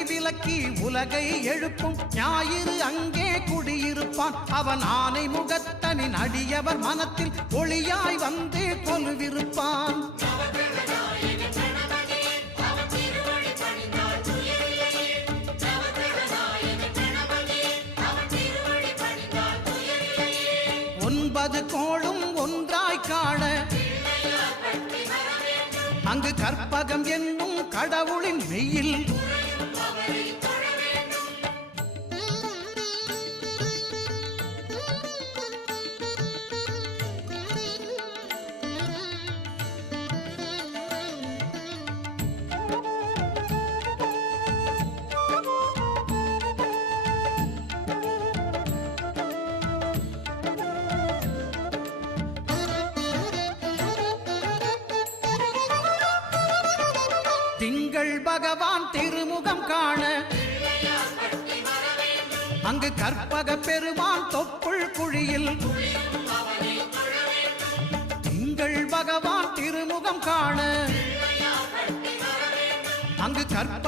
விலக்கி உலகை எழுப்பும் ஞாயிறு அங்கே குடியிருப்பான். அவன் ஆனை முகத்தனின் அடியவர் மனத்தில் ஒளியாய் வந்து கொலுவிருப்பான். ஒன்பது கோளும் ஒன்றாய் காண அங்கு கற்பகம் என்னும் கடவுளின் மெய்யில் திங்கள் பகவான் திருமுகம் காண அங்கு கற்பக பெருமான் தொப்புள் குழியில் திங்கள் பகவான் திருமுகம் காண அங்கு கற்ப